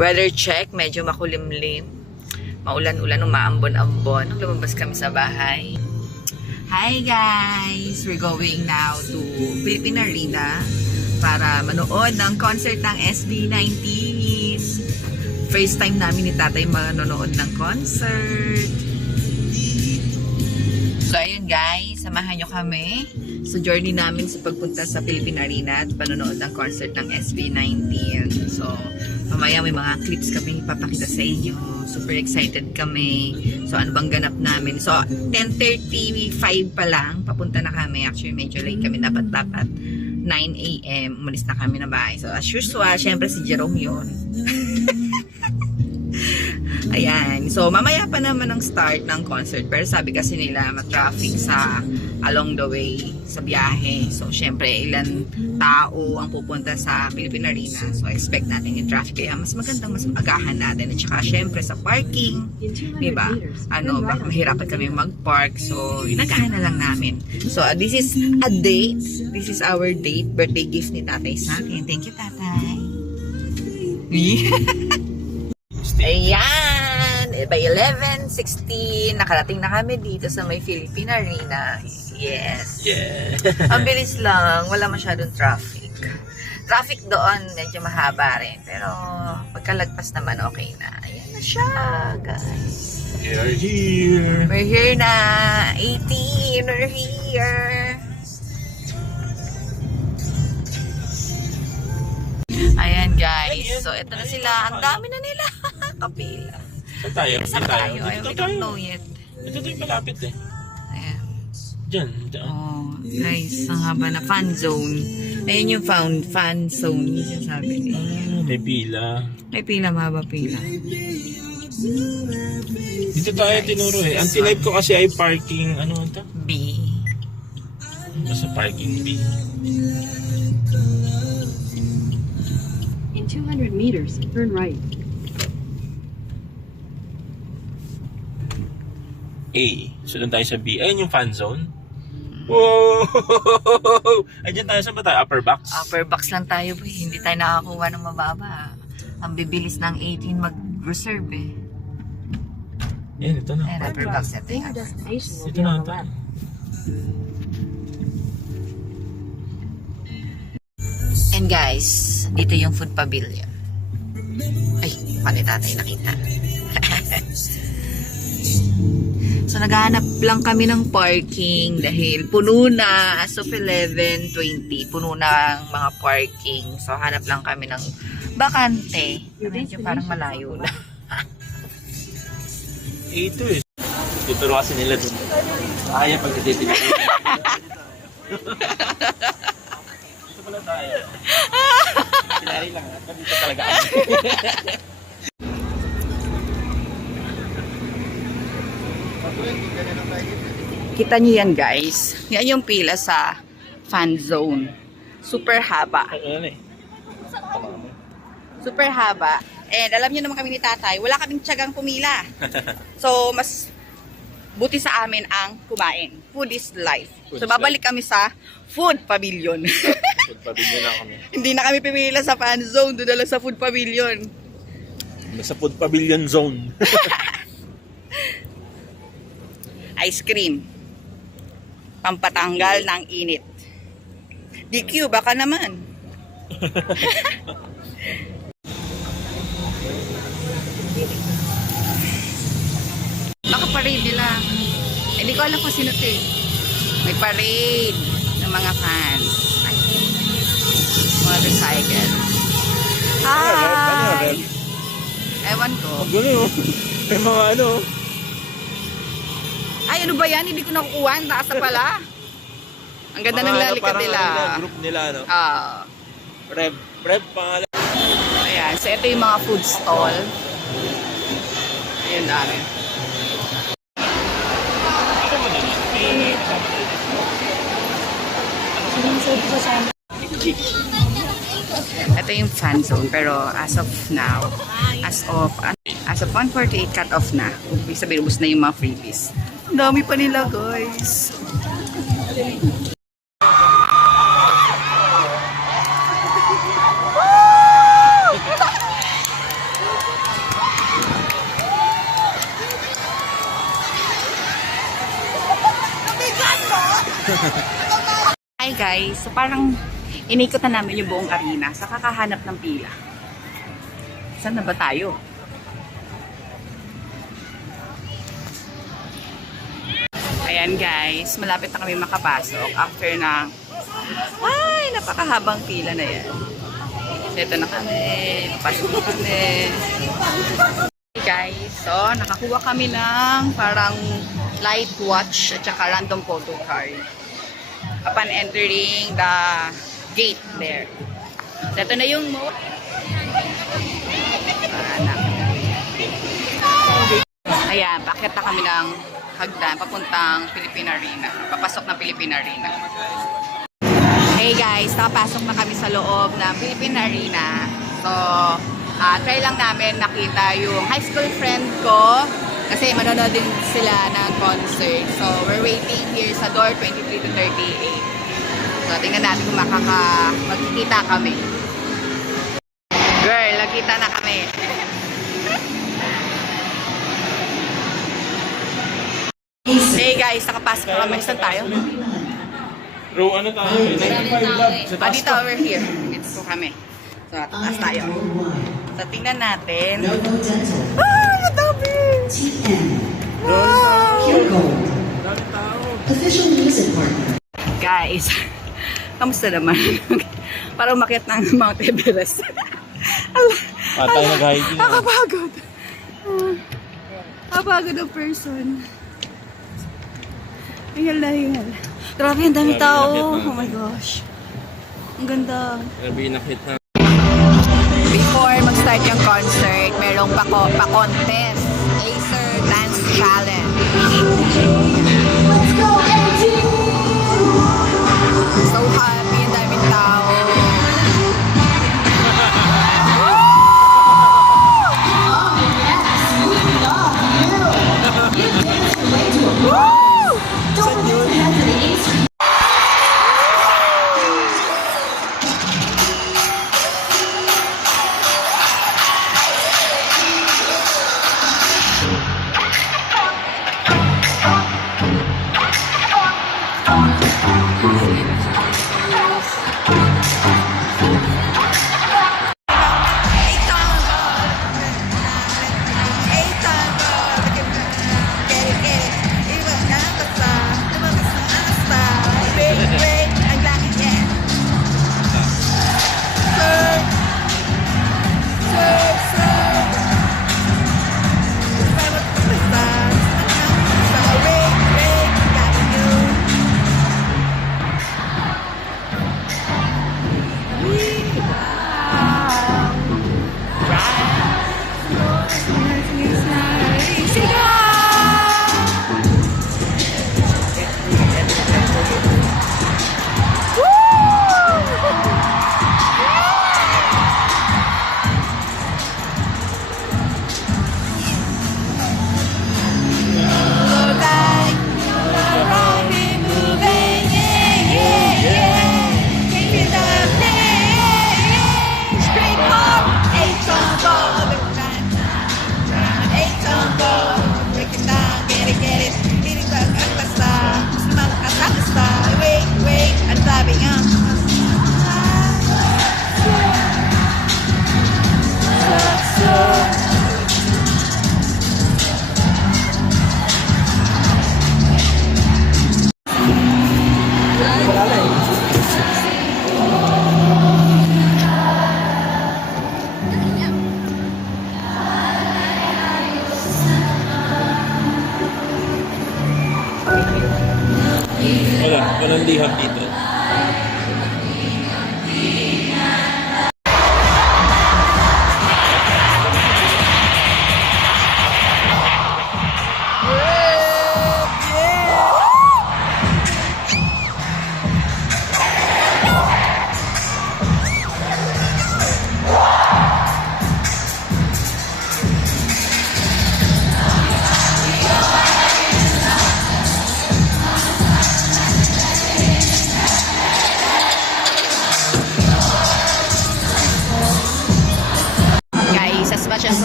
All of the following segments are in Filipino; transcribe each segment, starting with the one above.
Weather check, medyo makulimlim. Maulan-ulan, umaambon-ambon. Lumabas kami sa bahay. Hi guys! We're going now to Philippine Arena para manood ng concert ng SB19s. First time namin ni tatay manonood ng concert. So ayun guys, samahan nyo kami sa journey namin sa pagpunta sa Philippine Arena at panonood ng concert ng SB19. So mamaya may mga clips kami ipapakita sa inyo. Super excited kami. So ano bang ganap namin? So 10:35 pa lang, papunta na kami. Actually medyo late kami, dapat 9 AM umalis na kami na bahay. So as usual, syempre si Jerome yun. Ayan. So, mamaya pa naman ang start ng concert. Pero sabi kasi nila, ma-traffic sa along the way sa biyahe. So, syempre, ilan tao ang pupunta sa Philippine Arena. So, expect natin yung traffic. Kaya mas magandang mas agahan natin. At saka, syempre, sa parking. Diba? Baka mahirapan kami mag-park. So, inagahan na lang namin. So, this is a date. This is our date. Birthday gift ni tatay sa akin. Thank you, tatay. Ayan! By 11:16, nakarating na kami dito sa may Philippine Arena. Yes. Yeah. Ang bilis lang, wala masyadong traffic. Traffic doon, medyo mahaba rin. Pero pagkalagpas naman, okay na. Ayan na siya, guys. We're here. We're here na. 18, we're here. Ayan, guys. So, ito na sila. Ang dami na nila. Kapila. Saan tayo? Saan tayo? We don't know yet. Ito yung malapit eh. Ayan. Diyan. Oh, guys. Ang haba na fan zone. Ayan yung fan zone. Yung sinasabi niya. May pila. May pila, mahaba pila. Dito tayo tinuro eh. Ang tinipe ko kasi ay parking, ano ito? B. Basta parking B. In 200 meters, turn right. A. So doon tayo sa B. Ayun yung fan zone. Wow! Ay, dyan tayo. Saan ba tayo? Upper box? Upper box lang tayo. Hindi tayo nakakuha ng mababa. Ang bibilis ng 18 mag-reserve eh. Ayan, ito na. Ayan, upper box. Ito yung Your destination will Ito be na on the ito. left. And guys, dito yung food pavilion. Ay, paano tatay nakita? So, naghahanap lang kami ng parking dahil puno na as of 11:20. Puno na ang mga parking. So, hanap lang kami ng bakante. Medyo parang malayo na. Ito eh. Tuturo kasi nila dun. Kaya pag natitigil. Dito pala tayo. Pinari lang. Dito talaga kami. Kita nyo yan guys. Yan yung pila sa fan zone. Super haba. Ano eh? Super haba. And alam nyo naman kami ni tatay, wala kaming tiyagang pumila. So, mas buti sa amin ang kumain. Food is life. So, babalik kami sa food pavilion. Food pavilion na kami. Hindi na kami pumila sa fan zone, doon na lang sa food pavilion. Nasa food pavilion zone. Ice cream. Pampatanggal ng init. DQ, baka naman. Baka parade nila. Hindi ko alam kung sino ito eh. May parade ng mga fans. Ay, motorcycle. Hi! Ewan ko. Ang gulo. May mga ano. Ay, ano ba yan? Hindi ko nakukuha. Taas na pala. Ang ganda ng lalikad nila. Group nila, no? Ah. Rev pangalan. Ayan. So, ito yung mga food stall. Ayan, dami. Ito yung fan zone. Pero as of now, as of 1:48 cut off na. Ibig sabihin, ubus na yung mga freebies. Ang dami pa nila, guys. guys, so parang inikot na namin yung buong arena sa kakahanap ng pila. Saan na ba tayo? Ayan guys, malapit na kami makapasok after ng napakahabang pila na yan. So ito na kami, papasok na kami. Hey guys, so nakakuha kami ng parang light watch at saka random photo card upon entering the gate there. So ito na yung ayan, paakit na kami ng hagdan papuntang Philippine Arena. Papasok ng Philippine Arena. Hey guys, nakapasok na kami sa loob ng Philippine Arena. So, try lang namin nakita yung high school friend ko kasi manonood din sila ng concert. So, we're waiting here sa door 23 to 38. So, tingnan natin kung magkikita kami. Girl, nakita na kami. Hey guys, nakapasok na kami. Saan tayo? Row ano tayo? 95 lab. Dito over here. Dito po kami. So, taas tayo. So, tingnan natin. Ang dami! Wow! Pure Gold. Official music partner. Guys, kamusta naman? Para umakyat ng Mount Everest. Tayo nag-hiking. Nakapagod. Nakapagod ang person. Hingal. Grabe, ang dami Grabe, tao. nakit na. Oh my gosh. Ang ganda. Grabe, nakit na. Before mag-start yung concert, merong pa-contest. Acer Dance Challenge. Let's go, So happy, ang daming tao. Don't forget to head to the East.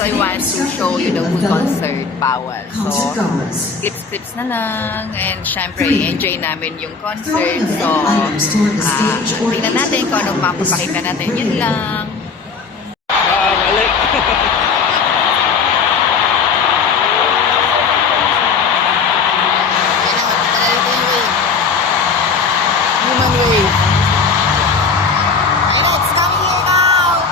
I want to show you the whole concert, bawal. So, Concertgoers. clips na lang. And syempre, enjoy namin yung concert. So, Items toward the stage or tingnan natin kung anong mapapakita natin. Yun lang. Balik. Human wave. Ayun, it's coming here now!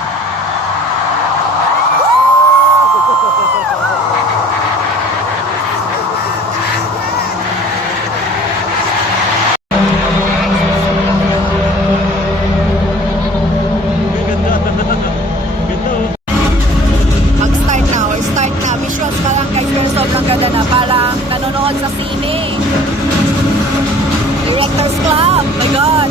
Mag-start na or start na. Visuals pa lang guys, pero sobrang ganda na. Parang nanonood sa sine. Directors Club! My God!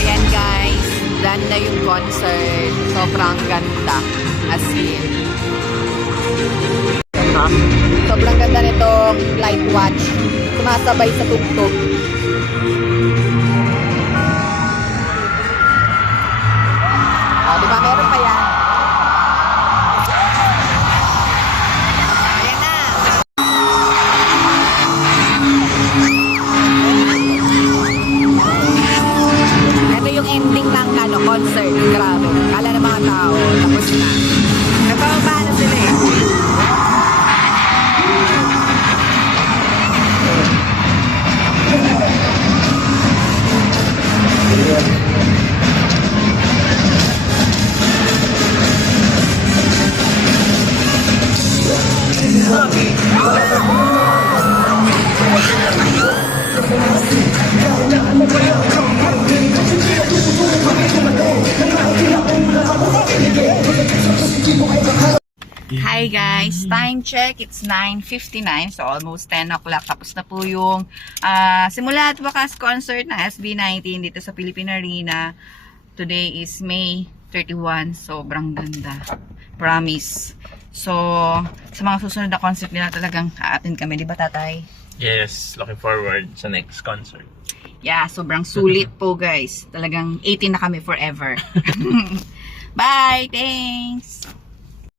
Ayan guys, done na yung concert. Sobrang ganda. As in. Sobrang ganda nitong light watch. Sumasabay sa tugtog. O, diba? Meron pa yan. Ayan na. Ito yung ending ng concert. Grabe. Kala ng mga tao. Tapos na. Nagpapaba na sila eh. Hi guys, time check, it's 9:59, so almost 10 o'clock. Tapos na po yung simula at wakas concert ng SB19 dito sa Philippine Arena. Today is May 31, sobrang ganda. Promise. So, sa mga susunod na concert nila talagang aatin kami, di ba tatay? Yes, looking forward sa next concert. Yeah, sobrang sulit po guys. Talagang 18 na kami forever. Bye, thanks!